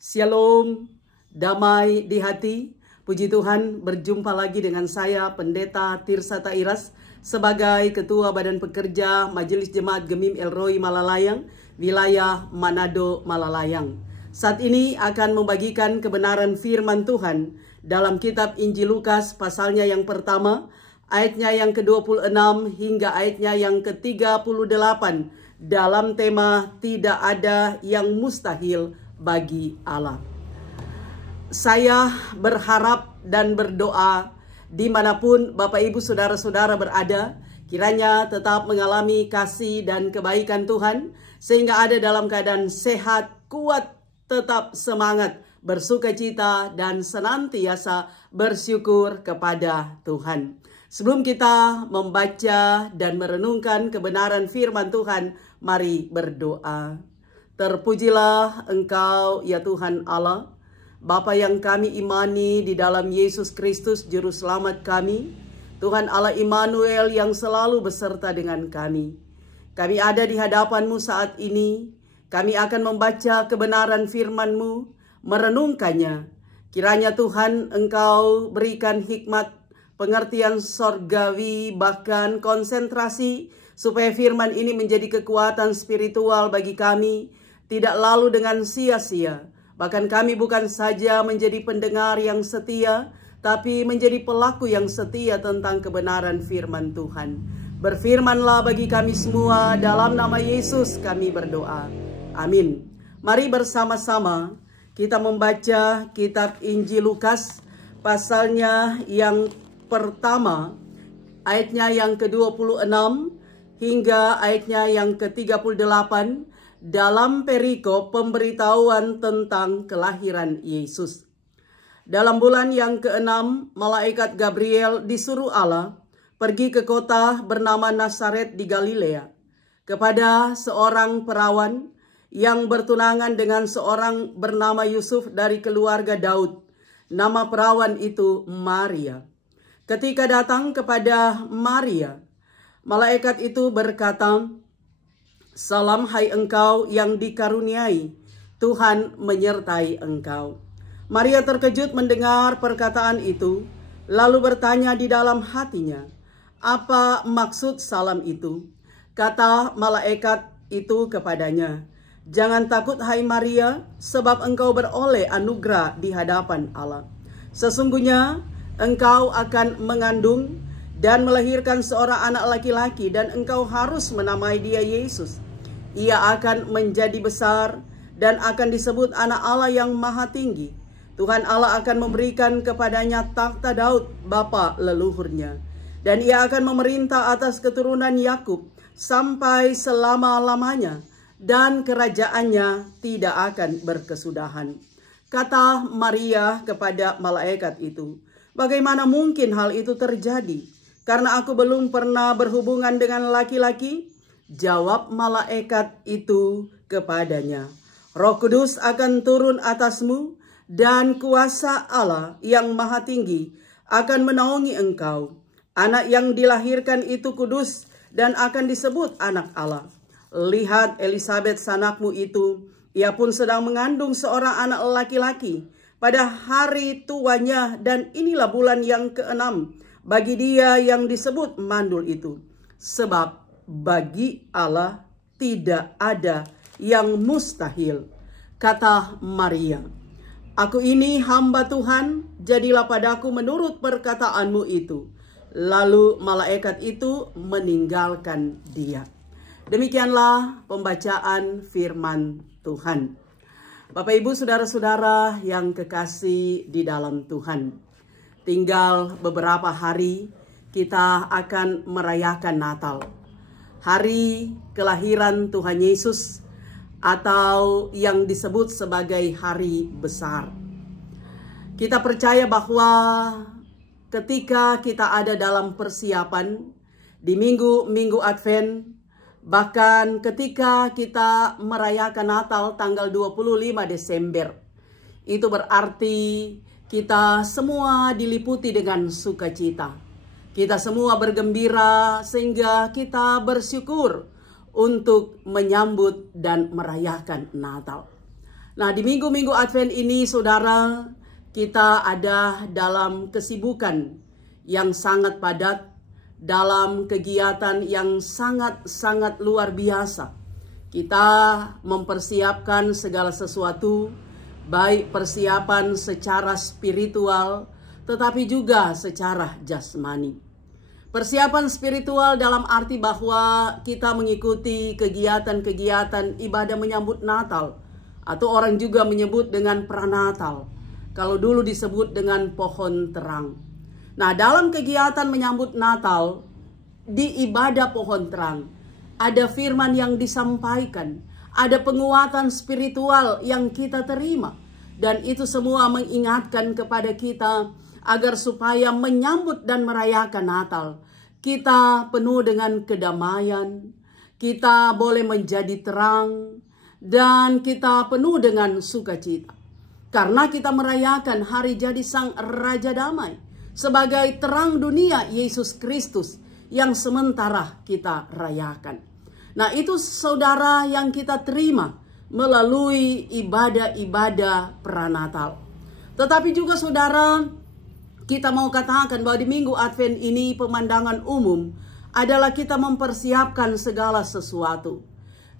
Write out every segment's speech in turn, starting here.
Shalom, damai di hati. Puji Tuhan, berjumpa lagi dengan saya, Pendeta Tirsa Tairas, sebagai Ketua Badan Pekerja Majelis Jemaat Gemim El Roi Malalayang, wilayah Manado Malalayang. Saat ini akan membagikan kebenaran firman Tuhan dalam kitab Injil Lukas pasalnya yang pertama, ayatnya yang ke-26 hingga ayatnya yang ke-38 dalam tema tidak ada yang mustahil bagi Allah. Saya berharap dan berdoa dimanapun Bapak Ibu Saudara-saudara berada, kiranya tetap mengalami kasih dan kebaikan Tuhan, sehingga ada dalam keadaan sehat, kuat, tetap semangat, bersukacita, dan senantiasa bersyukur kepada Tuhan. Sebelum kita membaca dan merenungkan kebenaran firman Tuhan, mari berdoa. Terpujilah Engkau ya Tuhan Allah, Bapa yang kami imani di dalam Yesus Kristus Juru Selamat kami, Tuhan Allah Immanuel yang selalu beserta dengan kami. Kami ada di hadapan-Mu saat ini, kami akan membaca kebenaran firman-Mu, merenungkannya. Kiranya Tuhan Engkau berikan hikmat, pengertian sorgawi, bahkan konsentrasi, supaya firman ini menjadi kekuatan spiritual bagi kami, tidak lalu dengan sia-sia. Bahkan kami bukan saja menjadi pendengar yang setia, tapi menjadi pelaku yang setia tentang kebenaran firman Tuhan. Berfirmanlah bagi kami semua, dalam nama Yesus kami berdoa. Amin. Mari bersama-sama kita membaca kitab Injil Lukas, pasalnya yang pertama, ayatnya yang ke-26 hingga ayatnya yang ke-38, dalam perikop pemberitahuan tentang kelahiran Yesus. Dalam bulan yang ke-6, malaikat Gabriel disuruh Allah pergi ke kota bernama Nazaret di Galilea, kepada seorang perawan yang bertunangan dengan seorang bernama Yusuf dari keluarga Daud. Nama perawan itu Maria. Ketika datang kepada Maria, malaikat itu berkata, "Salam hai engkau yang dikaruniai, Tuhan menyertai engkau." Maria terkejut mendengar perkataan itu, lalu bertanya di dalam hatinya, "Apa maksud salam itu?" Kata malaikat itu kepadanya, "Jangan takut hai Maria, sebab engkau beroleh anugerah di hadapan Allah. Sesungguhnya engkau akan mengandung dan melahirkan seorang anak laki-laki, dan engkau harus menamai dia Yesus. Ia akan menjadi besar dan akan disebut anak Allah yang maha tinggi. Tuhan Allah akan memberikan kepadanya takhta Daud, bapa leluhurnya. Dan ia akan memerintah atas keturunan Yakub sampai selama-lamanya, dan kerajaannya tidak akan berkesudahan." Kata Maria kepada malaikat itu, "Bagaimana mungkin hal itu terjadi? Karena aku belum pernah berhubungan dengan laki-laki." Jawab malaikat itu kepadanya, "Roh Kudus akan turun atasmu, dan kuasa Allah yang maha tinggi akan menaungi engkau. Anak yang dilahirkan itu kudus dan akan disebut anak Allah. Lihat Elisabet sanakmu itu, ia pun sedang mengandung seorang anak laki-laki pada hari tuanya, dan inilah bulan yang ke-6 bagi dia yang disebut mandul itu. Sebab bagi Allah tidak ada yang mustahil." Kata Maria, "Aku ini hamba Tuhan, jadilah padaku menurut perkataanmu itu." Lalu malaikat itu meninggalkan dia. Demikianlah pembacaan firman Tuhan. Bapak Ibu Saudara-saudara yang kekasih di dalam Tuhan, tinggal beberapa hari kita akan merayakan Natal, hari kelahiran Tuhan Yesus, atau yang disebut sebagai hari besar. Kita percaya bahwa ketika kita ada dalam persiapan di minggu-minggu Advent, bahkan ketika kita merayakan Natal tanggal 25 Desember, itu berarti kita semua diliputi dengan sukacita. Kita semua bergembira sehingga kita bersyukur untuk menyambut dan merayakan Natal. Nah, di minggu-minggu Advent ini, saudara, kita ada dalam kesibukan yang sangat padat, dalam kegiatan yang sangat-sangat luar biasa. Kita mempersiapkan segala sesuatu, baik persiapan secara spiritual, tetapi juga secara jasmani. Persiapan spiritual dalam arti bahwa kita mengikuti kegiatan-kegiatan ibadah menyambut Natal, atau orang juga menyebut dengan pranatal, kalau dulu disebut dengan pohon terang. Nah, dalam kegiatan menyambut Natal, di ibadah pohon terang, ada firman yang disampaikan, ada penguatan spiritual yang kita terima, dan itu semua mengingatkan kepada kita agar supaya menyambut dan merayakan Natal, kita penuh dengan kedamaian, kita boleh menjadi terang, dan kita penuh dengan sukacita. Karena kita merayakan hari jadi Sang Raja Damai sebagai terang dunia Yesus Kristus yang sementara kita rayakan. Nah, itu saudara yang kita terima melalui ibadah-ibadah pranatal. Tetapi juga saudara, kita mau katakan bahwa di minggu Advent ini pemandangan umum adalah kita mempersiapkan segala sesuatu.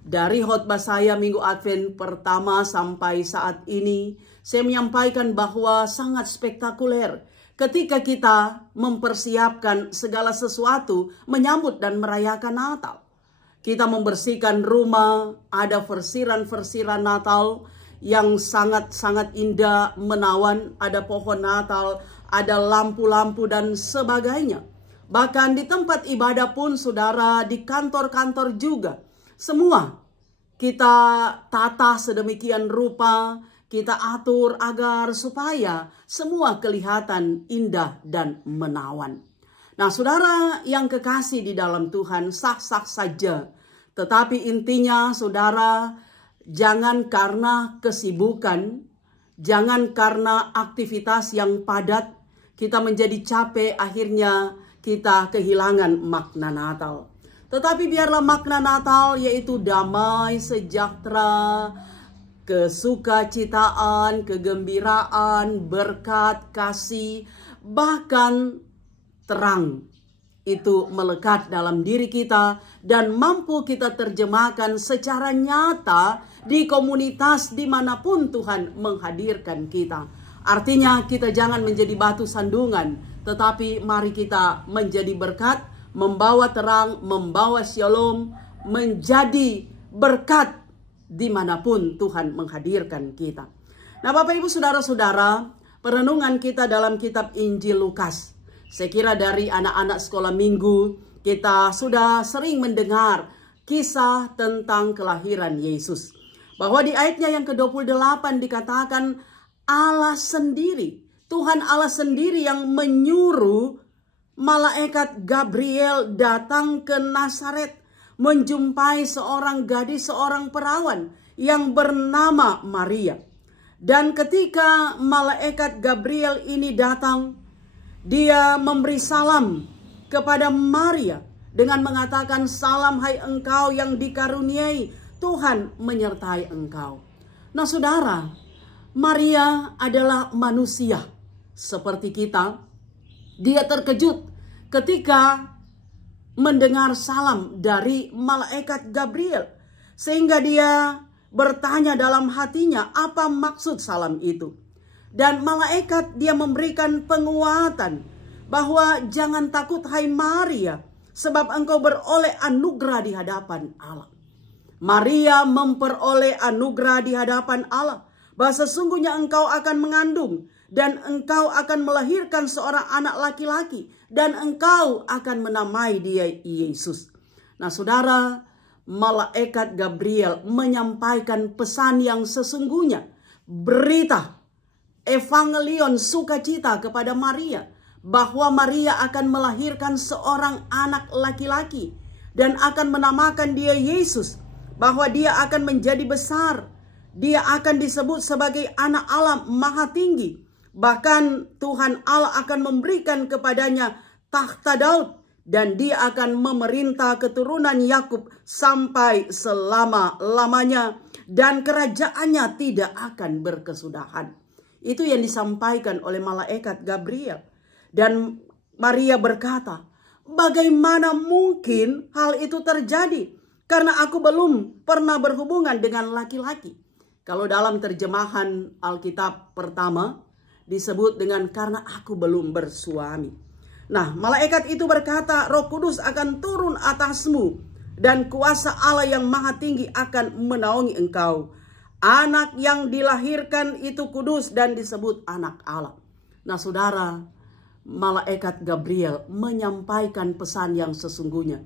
Dari khotbah saya minggu Advent pertama sampai saat ini, saya menyampaikan bahwa sangat spektakuler ketika kita mempersiapkan segala sesuatu menyambut dan merayakan Natal. Kita membersihkan rumah, ada versiran-versiran Natal yang sangat-sangat indah, menawan, ada pohon Natal, ada lampu-lampu dan sebagainya. Bahkan di tempat ibadah pun saudara, di kantor-kantor juga, semua kita tata sedemikian rupa, kita atur agar supaya semua kelihatan indah dan menawan. Nah, saudara yang kekasih di dalam Tuhan, sah-sah saja. Tetapi intinya saudara, jangan karena kesibukan, jangan karena aktivitas yang padat, kita menjadi capek, akhirnya kita kehilangan makna Natal. Tetapi biarlah makna Natal yaitu damai, sejahtera, kesukacitaan, kegembiraan, berkat, kasih, bahkan terang itu melekat dalam diri kita dan mampu kita terjemahkan secara nyata di komunitas dimanapun Tuhan menghadirkan kita. Artinya kita jangan menjadi batu sandungan, tetapi mari kita menjadi berkat, membawa terang, membawa shalom, menjadi berkat dimanapun Tuhan menghadirkan kita. Nah, Bapak Ibu Saudara-saudara, perenungan kita dalam kitab Injil Lukas. Saya kira dari anak-anak sekolah minggu, kita sudah sering mendengar kisah tentang kelahiran Yesus. Bahwa di ayatnya yang ke-28 dikatakan Allah sendiri, Tuhan Allah sendiri yang menyuruh malaikat Gabriel datang ke Nazaret menjumpai seorang gadis, seorang perawan yang bernama Maria. Dan ketika malaikat Gabriel ini datang, dia memberi salam kepada Maria dengan mengatakan, "Salam hai engkau yang dikaruniai, Tuhan menyertai engkau." Nah, saudara, Maria adalah manusia seperti kita. Dia terkejut ketika mendengar salam dari malaikat Gabriel, sehingga dia bertanya dalam hatinya apa maksud salam itu. Dan malaikat dia memberikan penguatan bahwa jangan takut hai Maria, sebab engkau beroleh anugerah di hadapan Allah. Maria memperoleh anugerah di hadapan Allah, bahwa sesungguhnya engkau akan mengandung dan engkau akan melahirkan seorang anak laki-laki dan engkau akan menamai dia Yesus. Nah, saudara, malaikat Gabriel menyampaikan pesan yang sesungguhnya, berita evangelion sukacita kepada Maria, bahwa Maria akan melahirkan seorang anak laki-laki dan akan menamakan dia Yesus, bahwa dia akan menjadi besar, dia akan disebut sebagai anak Allah Maha Tinggi, bahkan Tuhan Allah akan memberikan kepadanya takhta Daud dan dia akan memerintah keturunan Yakub sampai selama-lamanya, dan kerajaannya tidak akan berkesudahan. Itu yang disampaikan oleh malaikat Gabriel. Dan Maria berkata, bagaimana mungkin hal itu terjadi? Karena aku belum pernah berhubungan dengan laki-laki. Kalau dalam terjemahan Alkitab pertama disebut dengan karena aku belum bersuami. Nah, malaikat itu berkata, Roh Kudus akan turun atasmu dan kuasa Allah yang maha tinggi akan menaungi engkau. Anak yang dilahirkan itu kudus dan disebut anak Allah. Nah saudara, malaikat Gabriel menyampaikan pesan yang sesungguhnya.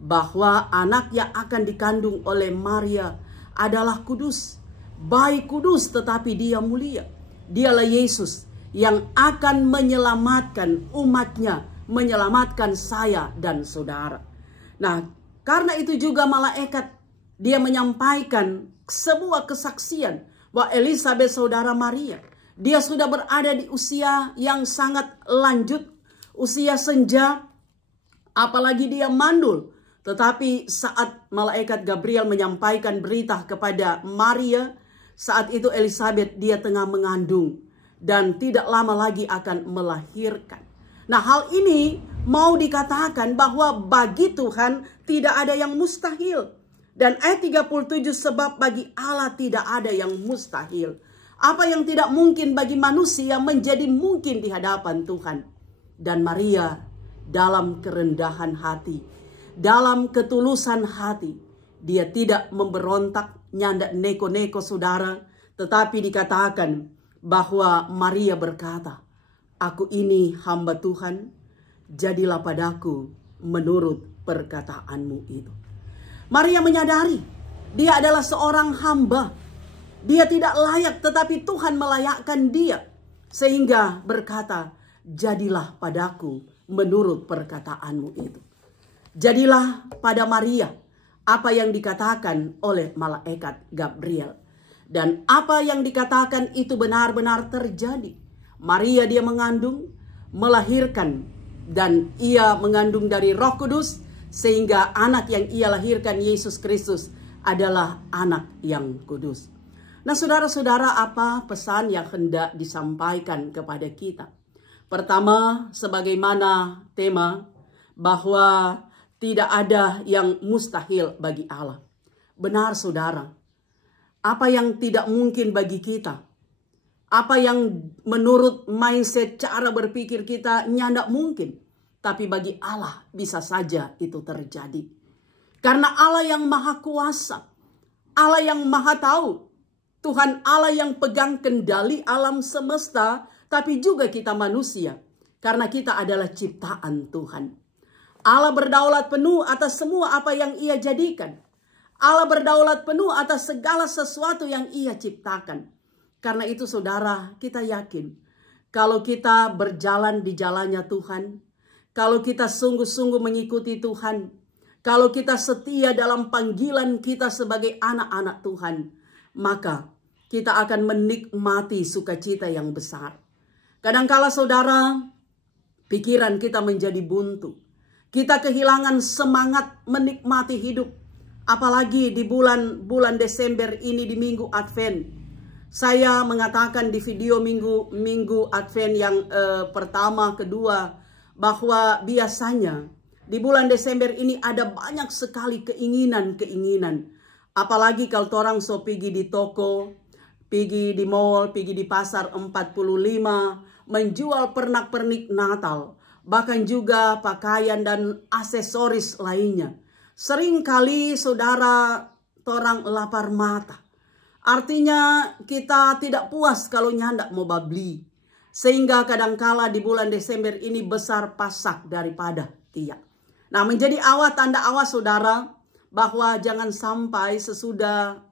Bahwa anak yang akan dikandung oleh Maria adalah kudus. Baik kudus tetapi dia mulia. Dialah Yesus yang akan menyelamatkan umatnya. Menyelamatkan saya dan saudara. Nah karena itu juga malaikat dia menyampaikan sebuah kesaksian bahwa Elizabeth saudara Maria, dia sudah berada di usia yang sangat lanjut, usia senja, apalagi dia mandul. Tetapi saat malaikat Gabriel menyampaikan berita kepada Maria, saat itu Elizabeth dia tengah mengandung dan tidak lama lagi akan melahirkan. Nah hal ini mau dikatakan bahwa bagi Tuhan tidak ada yang mustahil. Dan ayat 37, sebab bagi Allah tidak ada yang mustahil. Apa yang tidak mungkin bagi manusia menjadi mungkin di hadapan Tuhan. Dan Maria dalam kerendahan hati, dalam ketulusan hati, dia tidak memberontak, nyandak neko-neko saudara. Tetapi dikatakan bahwa Maria berkata, aku ini hamba Tuhan, jadilah padaku menurut perkataanmu itu. Maria menyadari dia adalah seorang hamba. Dia tidak layak tetapi Tuhan melayakkan dia. Sehingga berkata, jadilah padaku menurut perkataanmu itu. Jadilah pada Maria apa yang dikatakan oleh malaikat Gabriel. Dan apa yang dikatakan itu benar-benar terjadi. Maria dia mengandung, melahirkan. Dan ia mengandung dari Roh Kudus. Sehingga anak yang ia lahirkan, Yesus Kristus, adalah anak yang kudus. Nah saudara-saudara, apa pesan yang hendak disampaikan kepada kita? Pertama, sebagaimana tema bahwa tidak ada yang mustahil bagi Allah. Benar saudara, apa yang tidak mungkin bagi kita, apa yang menurut mindset cara berpikir kita nyandak mungkin. Tapi bagi Allah bisa saja itu terjadi. Karena Allah yang maha kuasa. Allah yang maha tahu. Tuhan Allah yang pegang kendali alam semesta. Tapi juga kita manusia. Karena kita adalah ciptaan Tuhan. Allah berdaulat penuh atas semua apa yang ia jadikan. Allah berdaulat penuh atas segala sesuatu yang ia ciptakan. Karena itu saudara, kita yakin. Kalau kita berjalan di jalannya Tuhan. Kalau kita sungguh-sungguh mengikuti Tuhan, kalau kita setia dalam panggilan kita sebagai anak-anak Tuhan, maka kita akan menikmati sukacita yang besar. Kadangkala saudara, pikiran kita menjadi buntu. Kita kehilangan semangat menikmati hidup. Apalagi di bulan Desember ini di Minggu Advent. Saya mengatakan di video Minggu Advent yang pertama, kedua, bahwa biasanya di bulan Desember ini ada banyak sekali keinginan-keinginan. Apalagi kalau orang pergi di toko, pergi di mall, pergi di pasar 45, menjual pernak-pernik Natal. Bahkan juga pakaian dan aksesoris lainnya. Seringkali saudara orang lapar mata. Artinya kita tidak puas kalau nyandak mau beli. Sehingga kadangkala di bulan Desember ini besar pasak daripada tiak. Nah menjadi tanda awas saudara. Bahwa jangan sampai sesudah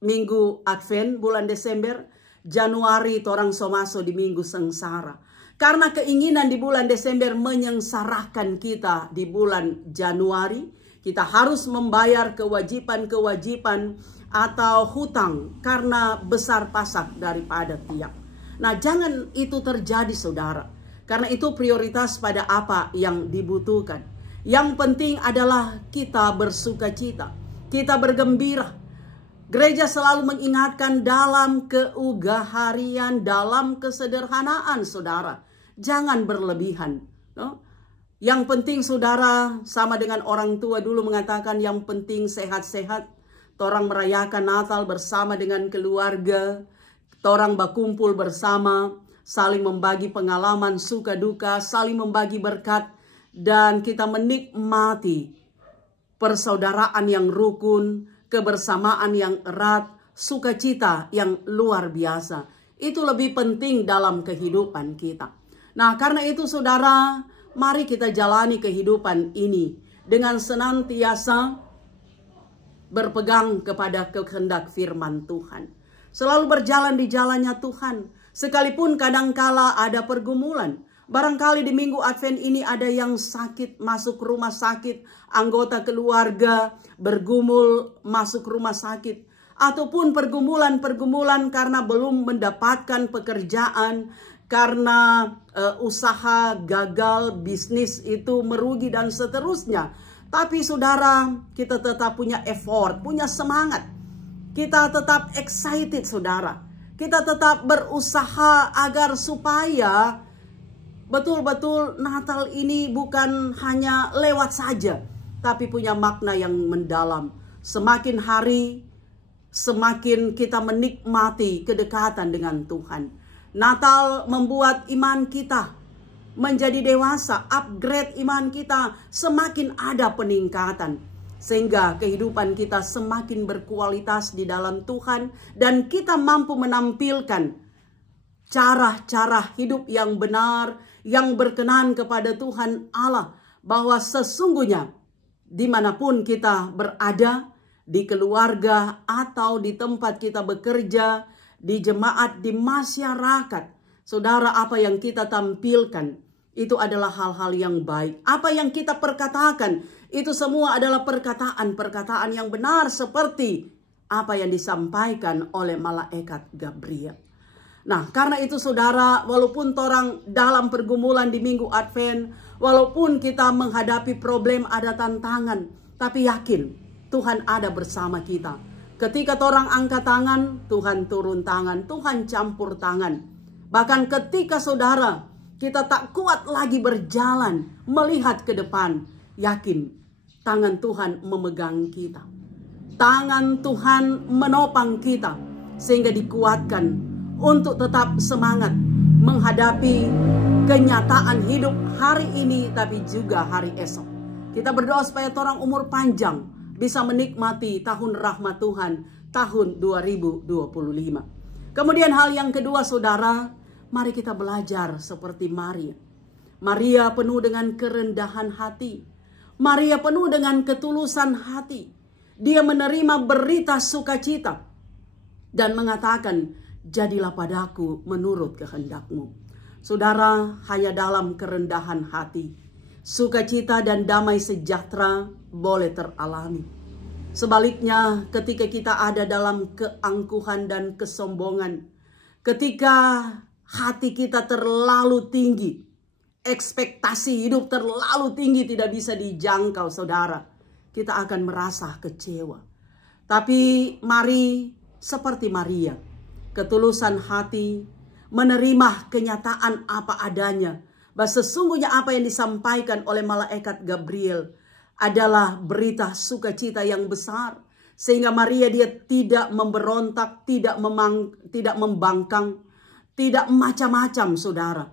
Minggu Advent bulan Desember. Januari orang masuk di Minggu Sengsara. Karena keinginan di bulan Desember menyengsarakan kita di bulan Januari. Kita harus membayar kewajiban-kewajiban atau hutang. Karena besar pasak daripada tiak. Nah jangan itu terjadi saudara. Karena itu prioritas pada apa yang dibutuhkan. Yang penting adalah kita bersuka cita. Kita bergembira. Gereja selalu mengingatkan dalam keugaharian, dalam kesederhanaan, saudara. Jangan berlebihan. No? Yang penting, saudara, sama dengan orang tua dulu mengatakan yang penting sehat-sehat. Torang merayakan Natal bersama dengan keluarga. Torang berkumpul bersama, saling membagi pengalaman suka duka, saling membagi berkat. Dan kita menikmati persaudaraan yang rukun, kebersamaan yang erat, sukacita yang luar biasa. Itu lebih penting dalam kehidupan kita. Nah, karena itu saudara, mari kita jalani kehidupan ini dengan senantiasa berpegang kepada kehendak firman Tuhan. Selalu berjalan di jalannya Tuhan. Sekalipun kadangkala ada pergumulan. Barangkali di minggu Advent ini ada yang sakit, masuk rumah sakit, anggota keluarga bergumul masuk rumah sakit. Ataupun pergumulan-pergumulan karena belum mendapatkan pekerjaan, karena usaha gagal, bisnis itu merugi dan seterusnya. Tapi saudara, kita tetap punya effort, punya semangat. Kita tetap excited saudara. Kita tetap berusaha agar supaya betul-betul Natal ini bukan hanya lewat saja, tapi punya makna yang mendalam. Semakin hari, semakin kita menikmati kedekatan dengan Tuhan. Natal membuat iman kita menjadi dewasa, upgrade iman kita, semakin ada peningkatan. Sehingga kehidupan kita semakin berkualitas di dalam Tuhan. Dan kita mampu menampilkan cara-cara hidup yang benar, yang berkenan kepada Tuhan Allah. Bahwa sesungguhnya dimanapun kita berada, di keluarga atau di tempat kita bekerja, di jemaat, di masyarakat, saudara, apa yang kita tampilkan itu adalah hal-hal yang baik. Apa yang kita perkatakan itu semua adalah perkataan-perkataan yang benar seperti apa yang disampaikan oleh malaikat Gabriel. Nah, karena itu saudara, walaupun orang dalam pergumulan di minggu Advent, walaupun kita menghadapi problem, ada tantangan, tapi yakin Tuhan ada bersama kita. Ketika orang angkat tangan, Tuhan turun tangan, Tuhan campur tangan. Bahkan ketika saudara, kita tak kuat lagi berjalan, melihat ke depan, yakin tangan Tuhan memegang kita. Tangan Tuhan menopang kita, sehingga dikuatkan untuk tetap semangat menghadapi kenyataan hidup hari ini, tapi juga hari esok. Kita berdoa supaya orang umur panjang, bisa menikmati tahun rahmat Tuhan, tahun 2025. Kemudian hal yang kedua saudara, mari kita belajar seperti Maria. Maria penuh dengan kerendahan hati. Maria penuh dengan ketulusan hati. Dia menerima berita sukacita dan mengatakan, jadilah padaku menurut kehendakmu. Saudara, hanya dalam kerendahan hati, sukacita dan damai sejahtera boleh teralami. Sebaliknya, ketika kita ada dalam keangkuhan dan kesombongan, ketika hati kita terlalu tinggi, ekspektasi hidup terlalu tinggi, tidak bisa dijangkau, saudara, kita akan merasa kecewa. Tapi mari seperti Maria, ketulusan hati, menerima kenyataan apa adanya, bahwa sesungguhnya apa yang disampaikan oleh malaikat Gabriel adalah berita sukacita yang besar. Sehingga Maria dia tidak memberontak, tidak membangkang, tidak macam-macam saudara.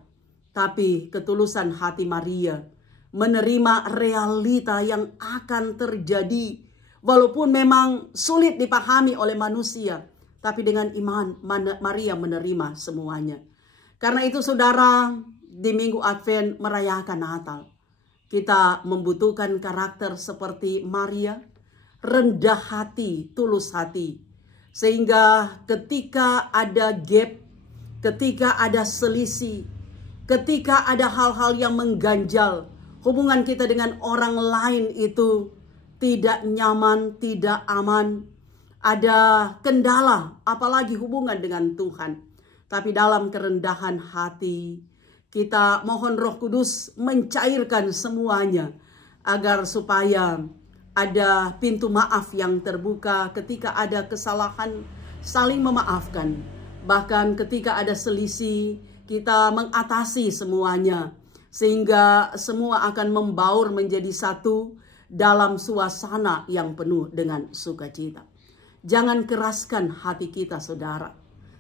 Tapi ketulusan hati Maria menerima realita yang akan terjadi. Walaupun memang sulit dipahami oleh manusia, tapi dengan iman Maria menerima semuanya. Karena itu saudara, di minggu Advent merayakan Natal, kita membutuhkan karakter seperti Maria, rendah hati, tulus hati. Sehingga ketika ada gap, ketika ada selisih, ketika ada hal-hal yang mengganjal, hubungan kita dengan orang lain itu tidak nyaman, tidak aman, ada kendala, apalagi hubungan dengan Tuhan. Tapi dalam kerendahan hati, kita mohon Roh Kudus mencairkan semuanya, agar supaya ada pintu maaf yang terbuka ketika ada kesalahan, saling memaafkan. Bahkan ketika ada selisih, kita mengatasi semuanya. Sehingga semua akan membaur menjadi satu dalam suasana yang penuh dengan sukacita. Jangan keraskan hati kita, saudara.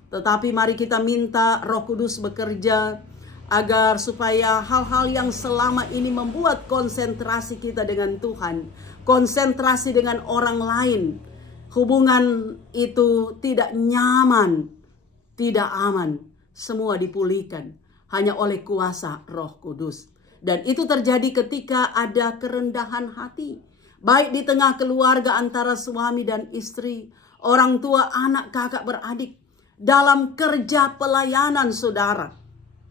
Tetapi mari kita minta Roh Kudus bekerja agar supaya hal-hal yang selama ini membuat konsentrasi kita dengan Tuhan, konsentrasi dengan orang lain, hubungan itu tidak nyaman, tidak aman, semua dipulihkan hanya oleh kuasa Roh Kudus. Dan itu terjadi ketika ada kerendahan hati, baik di tengah keluarga antara suami dan istri, orang tua, anak, kakak, beradik, dalam kerja pelayanan, saudara.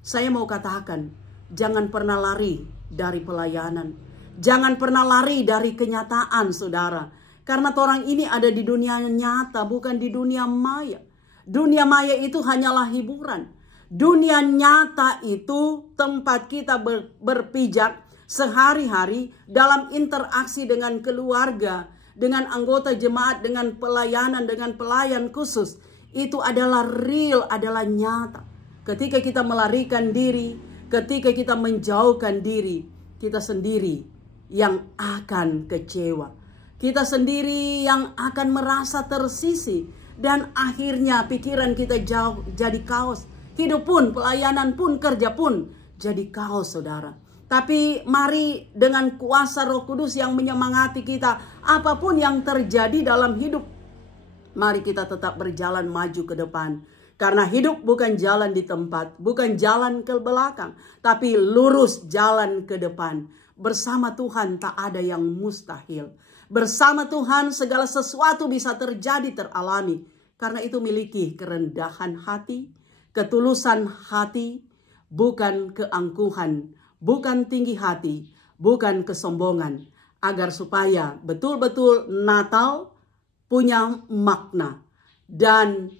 Saya mau katakan, jangan pernah lari dari pelayanan. Jangan pernah lari dari kenyataan, saudara. Karena orang ini ada di dunia nyata, bukan di dunia maya. Dunia maya itu hanyalah hiburan. Dunia nyata itu tempat kita berpijak sehari-hari dalam interaksi dengan keluarga, dengan anggota jemaat, dengan pelayanan, dengan pelayan khusus. Itu adalah real, adalah nyata. Ketika kita melarikan diri, ketika kita menjauhkan diri, kita sendiri yang akan kecewa. Kita sendiri yang akan merasa tersisih. Dan akhirnya pikiran kita jauh jadi kaos. Hidup pun, pelayanan pun, kerja pun jadi kaos, saudara. Tapi mari dengan kuasa Roh Kudus yang menyemangati kita, apapun yang terjadi dalam hidup, mari kita tetap berjalan maju ke depan. Karena hidup bukan jalan di tempat, bukan jalan ke belakang, tapi lurus jalan ke depan. Bersama Tuhan tak ada yang mustahil. Bersama Tuhan segala sesuatu bisa terjadi, teralami. Karena itu miliki kerendahan hati, ketulusan hati, bukan keangkuhan, bukan tinggi hati, bukan kesombongan. Agar supaya betul-betul Natal punya makna. Dan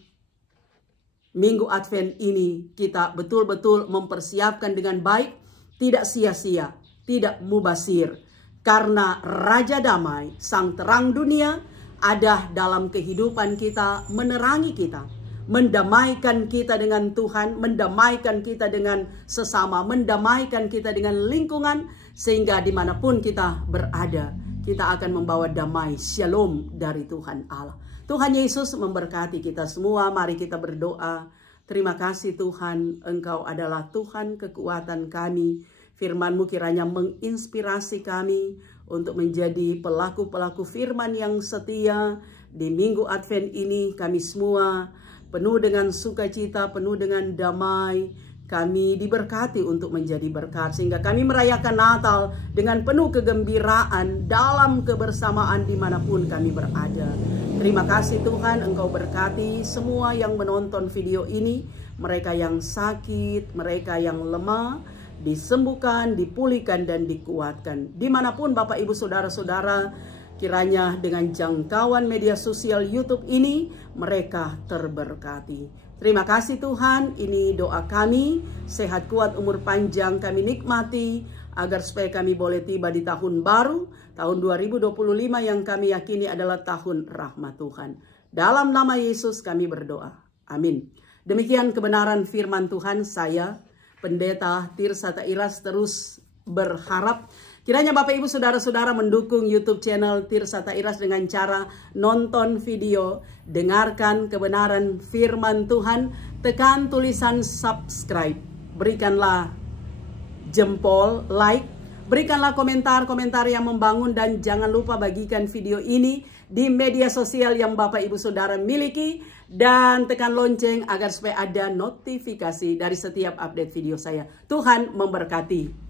Minggu Advent ini kita betul-betul mempersiapkan dengan baik, tidak sia-sia, tidak mubazir. Karena Raja Damai, Sang Terang Dunia, ada dalam kehidupan kita, menerangi kita, mendamaikan kita dengan Tuhan, mendamaikan kita dengan sesama, mendamaikan kita dengan lingkungan, sehingga dimanapun kita berada, kita akan membawa damai, shalom dari Tuhan Allah. Tuhan Yesus memberkati kita semua. Mari kita berdoa. Terima kasih Tuhan, Engkau adalah Tuhan kekuatan kami. Firman-Mu kiranya menginspirasi kami untuk menjadi pelaku-pelaku firman yang setia. Di Minggu Advent ini kami semua penuh dengan sukacita, penuh dengan damai. Kami diberkati untuk menjadi berkat, sehingga kami merayakan Natal dengan penuh kegembiraan dalam kebersamaan dimanapun kami berada. Terima kasih Tuhan, Engkau berkati semua yang menonton video ini. Mereka yang sakit, mereka yang lemah, disembuhkan, dipulihkan, dan dikuatkan. Dimanapun Bapak Ibu Saudara-saudara, kiranya dengan jangkauan media sosial YouTube ini, mereka terberkati. Terima kasih Tuhan, ini doa kami, sehat kuat umur panjang kami nikmati, agar supaya kami boleh tiba di tahun baru, tahun 2025 yang kami yakini adalah tahun rahmat Tuhan. Dalam nama Yesus kami berdoa, amin. Demikian kebenaran firman Tuhan. Saya, Pendeta Tirsa Tairas, terus berharap kiranya Bapak Ibu Saudara-saudara mendukung YouTube channel Tirsa Tairas dengan cara nonton video, dengarkan kebenaran firman Tuhan, tekan tulisan subscribe, berikanlah jempol, like, berikanlah komentar-komentar yang membangun, dan jangan lupa bagikan video ini di media sosial yang Bapak Ibu Saudara miliki, dan tekan lonceng agar supaya ada notifikasi dari setiap update video saya. Tuhan memberkati.